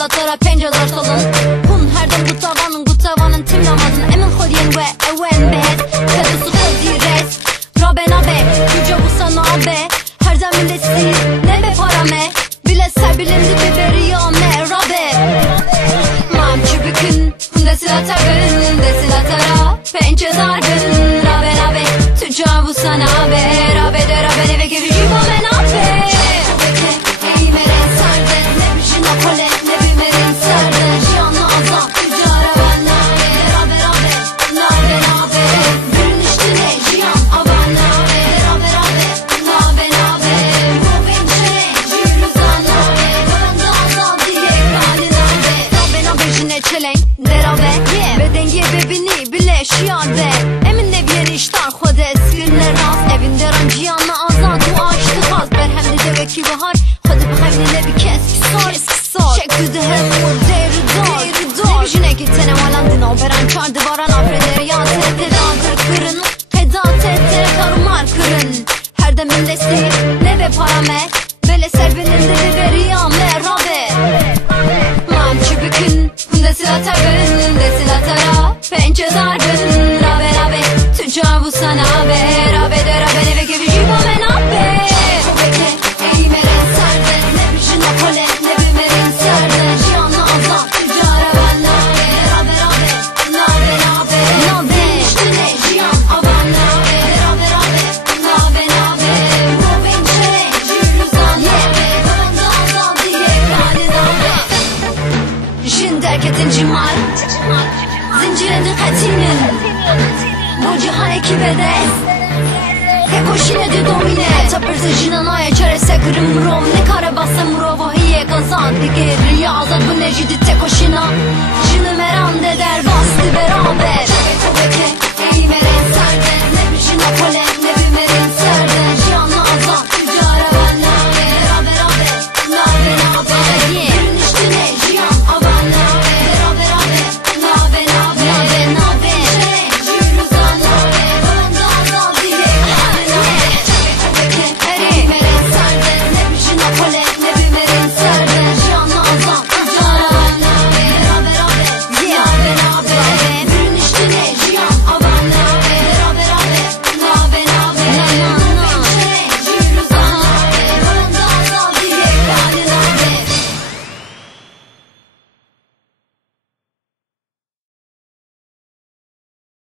لطرا پنجه‌دار سالن خون هر دم گوتاوانن تیم نمازن امن خودین و اون بهت کدوسو خودی رس را به نبه کجا بوسانا به هر زمین دستی نبه پارامه bile serbilimdi biberiyame rabe mamçı bükün desilatara pençe dargın rabe rabe tüccavu sana be rabe de rabe neve gibi jiva men abe ey meren sarde ne bişin apole ne bimerin sarde jianlı azam tüccara ben nabe rabe rabe nabe nabe gülün iştine jian aban nabe rabe rabe nabe nabe bu pençere jiruzan nabe banda azam diye kani nabe rabe nabe jine çelenk derabe bedengi bebini bile şiar be emin neviyen iştar xode eskirine rast evinde ranciyanla azan tu açtı haz berhemli de veki bahar xode bxemline bir keski sar şekli de hem o deyri dar jine gitene valandin o beran çar divaran afreder ya tete dağdır kırın heda tete karumar kırın her demin desti ne be parame bele serbenin de veriyame rabe mamçı bükün desilatara pençe dargın rabe rabe tüccavu sana be rabe de rabe neve gibi jiva men abe ey meren sarde ne bişin apole ne bimerin sarde jianlı azam tüccara ben nabe rabe rabe nabe nabe iştine jian aban nabe rabe rabe nabe nabe bu pençere jiruzan nabe banda azam diye kani nabe jin derketin cimal zinciredin katinin bu cihan ekibe des tek hoşine de domine tapırsa jinanaya çarese kırım rov ne kare bassa muro vahiye kazan dike rüya azad bu necidi tek hoşina jini meran de der bastı beraber ey meren sarde ne bişin apole